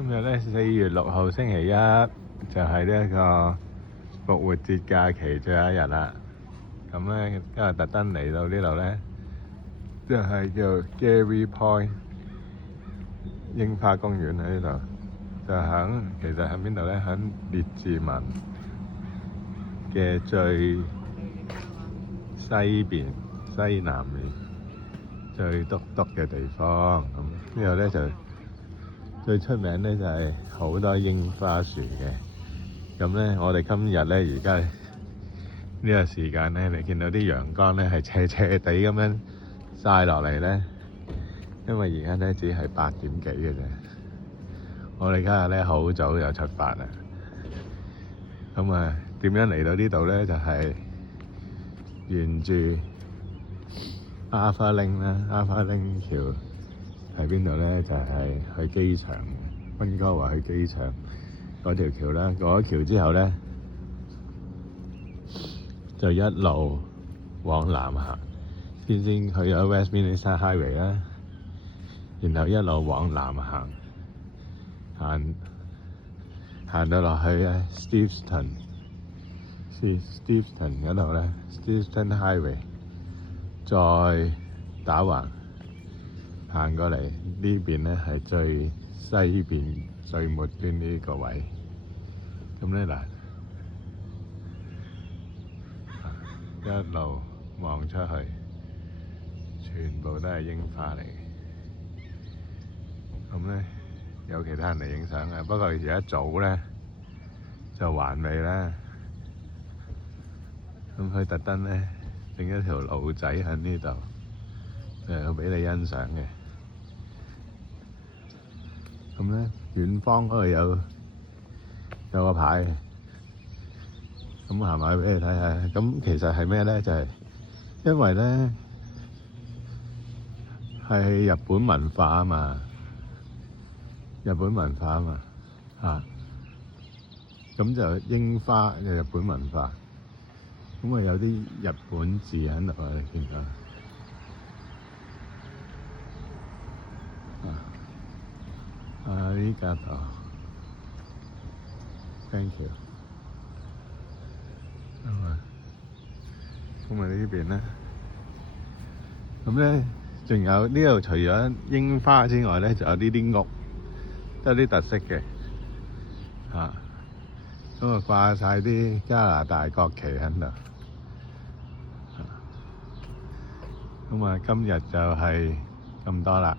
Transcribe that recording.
今日咧4月6號星期一，就係呢一個復活節假期最後一日啦。咁咧今日特登嚟到呢度咧，即係叫 Gary Point 櫻花公園喺呢度，就其實喺邊度咧？喺列治文嘅最西邊、西南面最篤嘅地方。咁呢度咧就最出名咧就係好多櫻花樹嘅。咁咧我哋今日咧而家呢個時間咧，你見到啲陽光咧係斜斜地咁樣曬落嚟咧，因為而家咧只係8點幾嘅啫。我哋今日咧好早就出發啦。咁啊，點樣嚟到呢度咧？就係沿住Arthur Lane啦，Arthur Lane橋喺邊度咧？就係去機場，溫哥華去機場嗰條橋啦。過咗橋之後咧，就一路往南行，先去咗 Westminster Highway 啦，然後一路往南行，行到落去咧 Steveston 嗰度咧 Steveston Highway， 再打橫行過嚟呢邊咧係最西邊最末端呢個位。咁咧嗱，一路望出去，全部都係櫻花嚟嘅。咁咧有其他人嚟影相嘅，不過而家早咧就還未啦。咁佢特登咧整一條路仔喺呢度，就俾你欣賞嘅。咁咧遠方嗰度有個牌，咁行埋俾你睇下。咁其實係咩咧？就係因為咧係日本文化啊嘛，咁就櫻花就日本文化，咁啊有啲日本字喺度啊，你見到呢架度 ，thank you。咁呢邊咧，咁咧仲有呢度除咗櫻花之外咧，就有呢啲屋，都有啲特色嘅，咁啊掛晒啲加拿大國旗喺度。咁啊今日就係咁多啦，